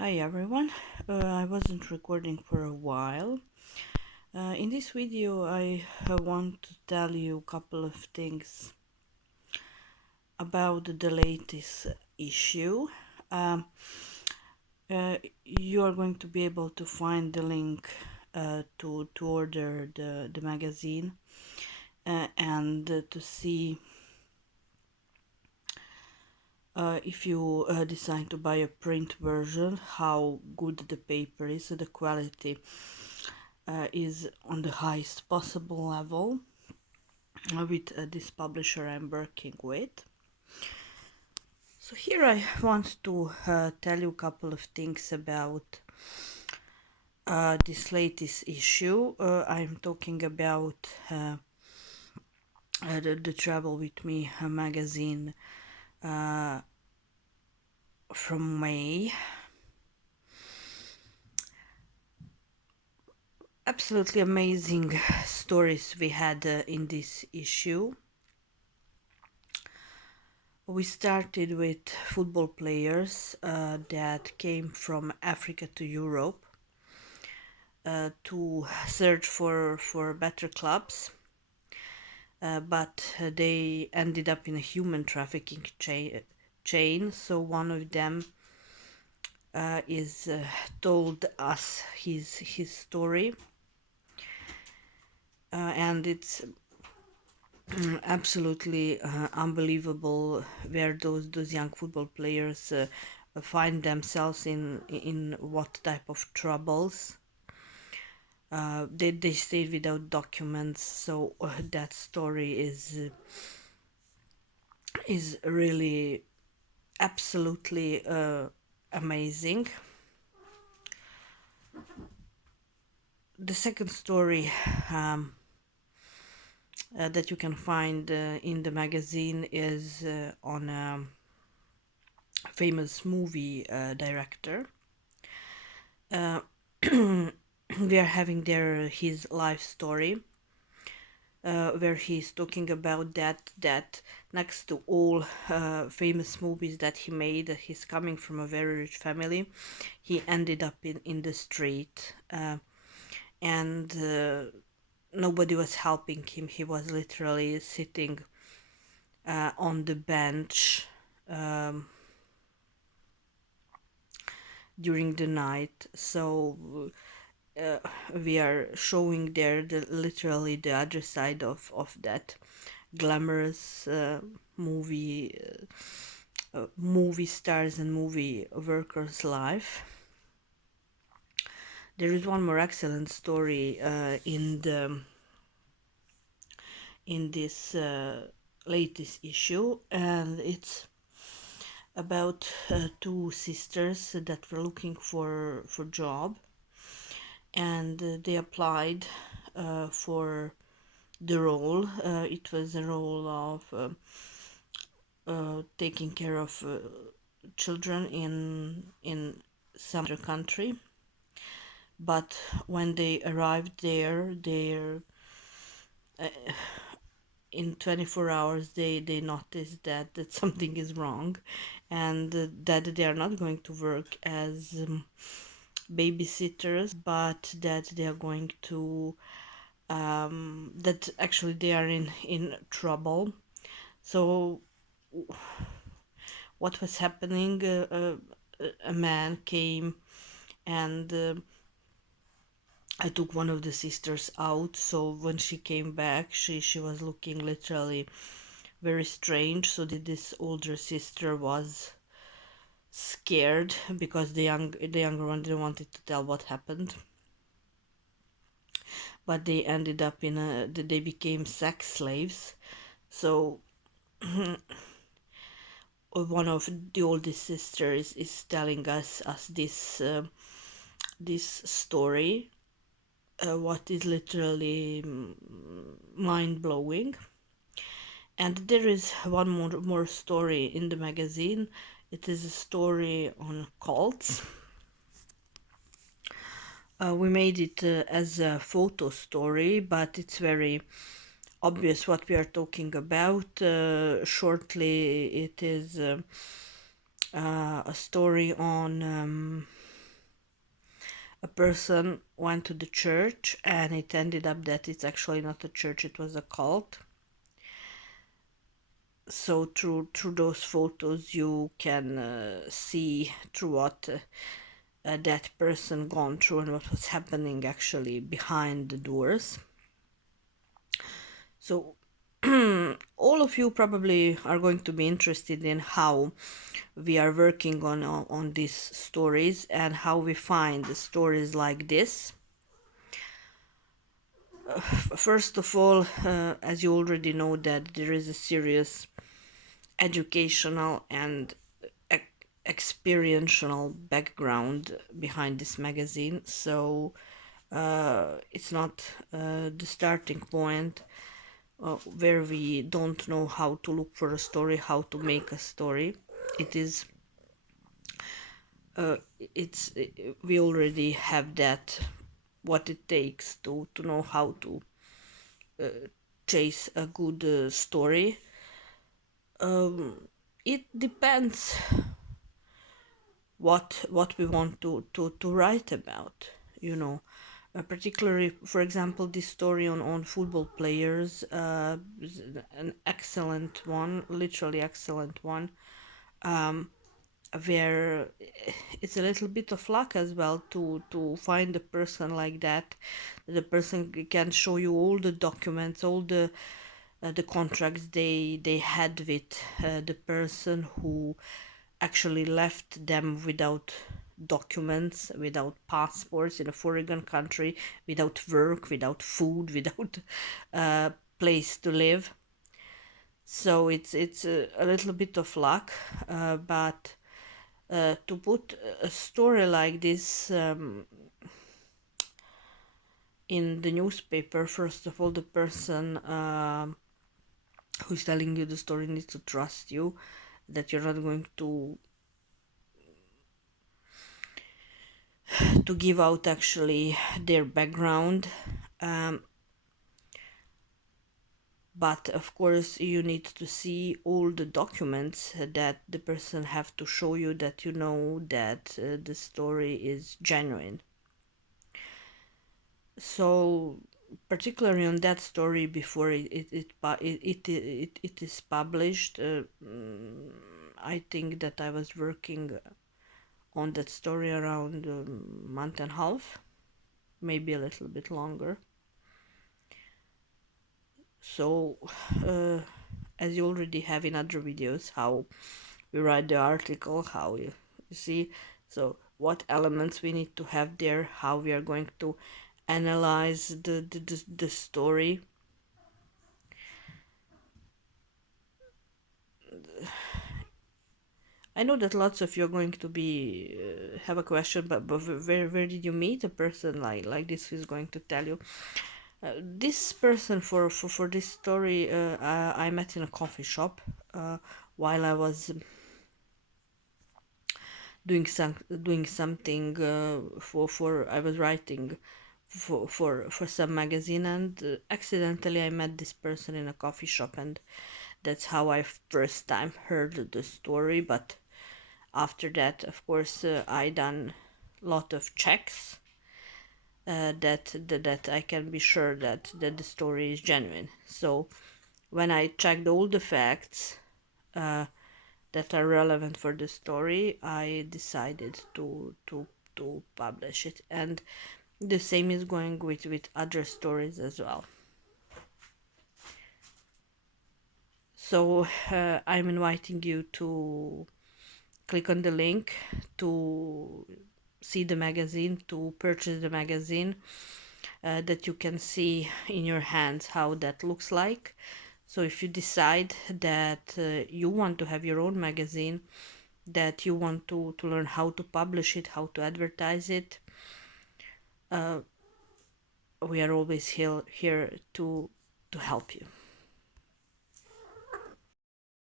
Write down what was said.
Hi everyone, I wasn't recording for a while. In this video I want to tell you a couple of things about the latest issue. Um, you are going to be able to find the link to order the magazine and to see if you decide to buy a print version, how good the paper is, the quality is on the highest possible level with this publisher I'm working with. So here I want to tell you a couple of things about this latest issue. I'm talking about the Travel With Me magazine from May. Absolutely amazing stories we had in this issue. We started with football players that came from Africa to Europe to search for better clubs, but they ended up in a human trafficking chain. So one of them is told us his story, and it's absolutely unbelievable where those young football players find themselves in what type of troubles. They stayed without documents, so that story is really absolutely amazing. The second story that you can find in the magazine is on a famous movie director. We are having there his life story, where he's talking about that next to all famous movies that he made, he's coming from a very rich family. He ended up in the street, and nobody was helping him. He was literally sitting on the bench during the night. So we are showing there literally the other side of that glamorous movie stars and movie workers life. There is one more excellent story in this latest issue, and it's about two sisters that were looking for job, and they applied for the role. It was a role of taking care of children in some other country. But when they arrived there, in 24 hours they noticed that something is wrong, and that they are not going to work as babysitters, but that they are going to that actually they are in trouble. So what was happening, a man came and I took one of the sisters out. So when she came back, she was looking literally very strange. So this older sister was scared because the younger one didn't wanted to tell what happened. But they ended up they became sex slaves. So one of the oldest sisters is telling us this story, what is literally mind-blowing. And there is one more story in the magazine. It is a story on cults. We made it as a photo story, but it's very obvious what we are talking about. Shortly, it is a story on a person went to the church and it ended up that it's actually not a church, it was a cult. So through those photos you can see through what that person gone through and what was happening actually behind the doors. So all of you probably are going to be interested in how we are working on these stories and how we find stories like this. First of all, as you already know, that there is a serious educational and experiential background behind this magazine, so it's not the starting point where we don't know how to look for a story, how to make a story. It is it's we already have that, what it takes to know how to chase a good story. It depends what we want to write about, you know. Particularly, for example, this story on football players is an excellent one, literally excellent one, where it's a little bit of luck as well to find a person like that. The person can show you all the documents, all the contracts they had with the person who actually left them without documents, without passports in a foreign country, without work, without food, without place to live. So it's a little bit of luck, but to put a story like this in the newspaper, first of all, the person who's telling you the story needs to trust you, that you're not going to give out actually their background. Um, but of course you need to see all the documents that the person have to show you, that you know that the story is genuine. So particularly on that story, before it is published, I think that I was working on that story around a month and a half, maybe a little bit longer. So as you already have in other videos, how we write the article, how you see, so what elements we need to have there, how we are going to analyze the story. I know that lots of you are going to be have a question, but where did you meet a person like this who's going to tell you? This person for this story, I met in a coffee shop while I was doing something for I was writing for some magazine, and accidentally I met this person in a coffee shop, and that's how I first time heard the story. But after that, of course, I done lot of checks that I can be sure that the story is genuine. So when I checked all the facts that are relevant for the story, I decided to publish it. And the same is going with other stories as well. So I'm inviting you to click on the link to see the magazine, to purchase the magazine, that you can see in your hands how that looks like. So if you decide that you want to have your own magazine, that you want to learn how to publish it, how to advertise it, we are always here to help you.